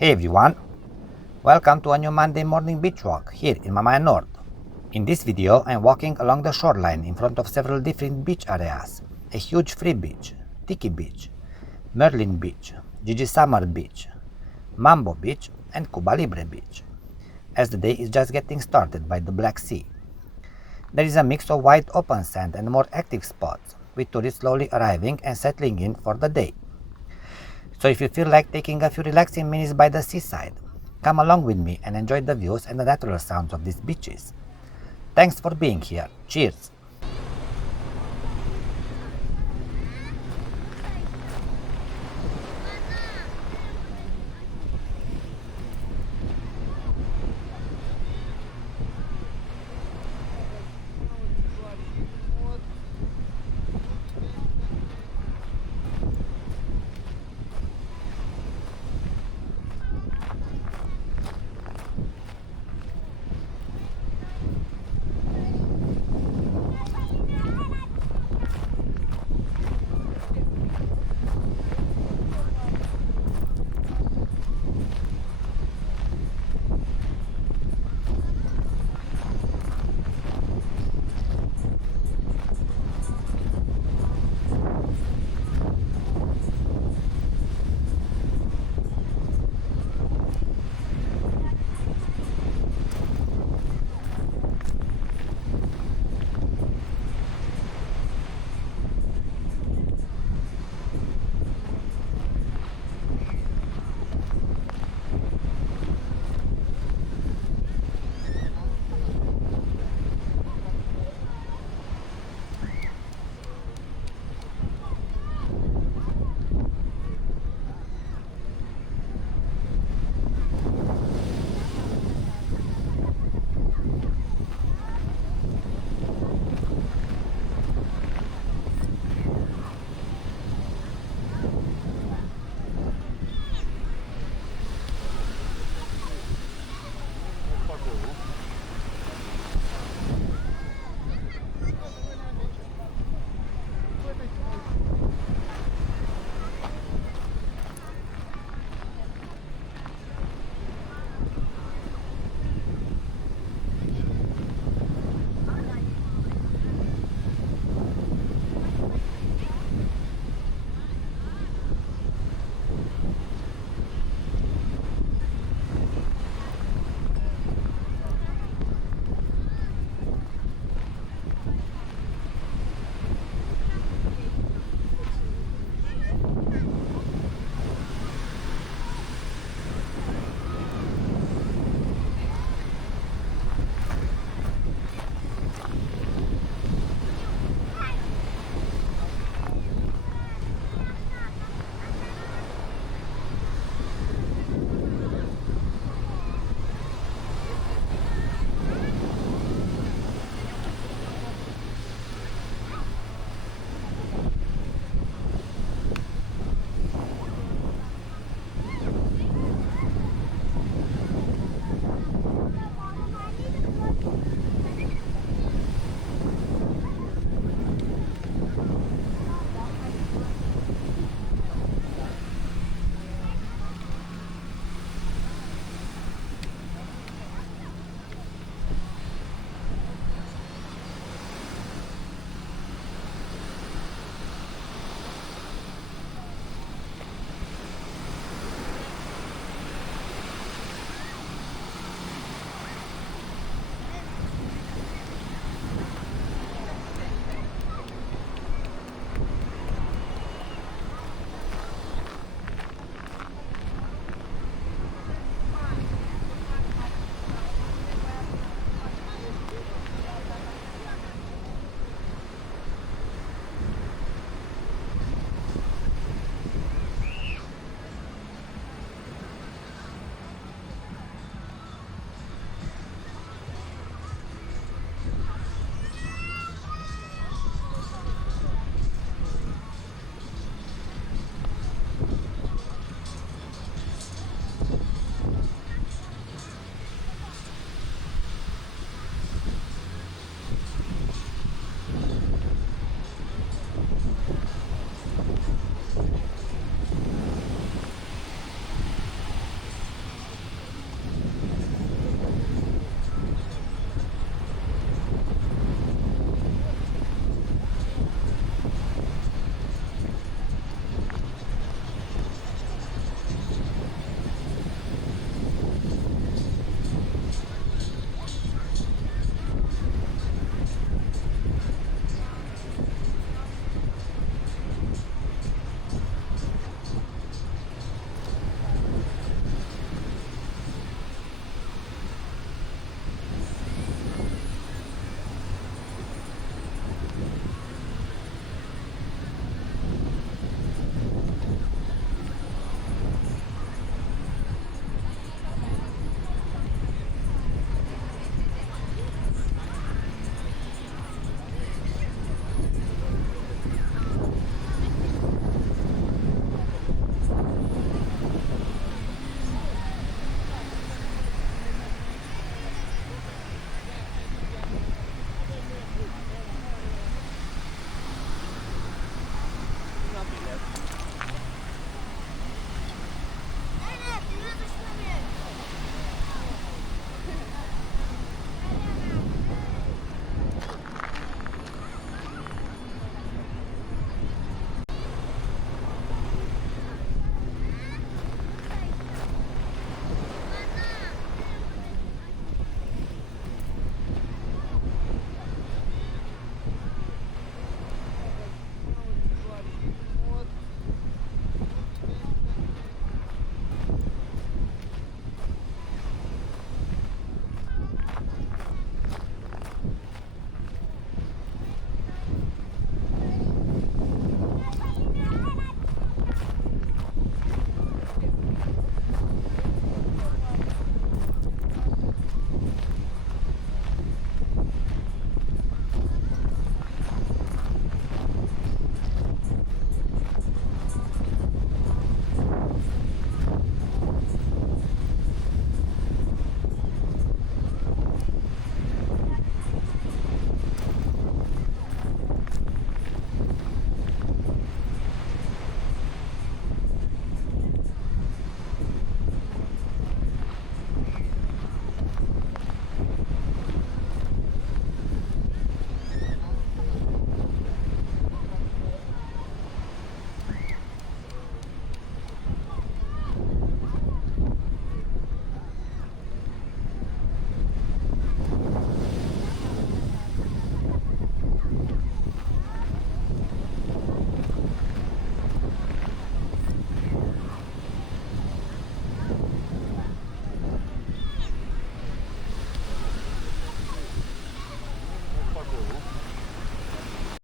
Hey everyone, welcome to a new Monday morning beach walk here in Mamaia Nord. In this video I am walking along the shoreline in front of several different beach areas, a huge free beach, Tiki Beach, Merlin Beach, Summer Beach, Mambo Beach and Cuba Libre Beach, as the day is just getting started by the Black Sea. There is a mix of wide open sand and more active spots, with tourists slowly arriving and settling in for the day. So if you feel like taking a few relaxing minutes by the seaside, come along with me and enjoy the views and the natural sounds of these beaches. Thanks for being here. Cheers!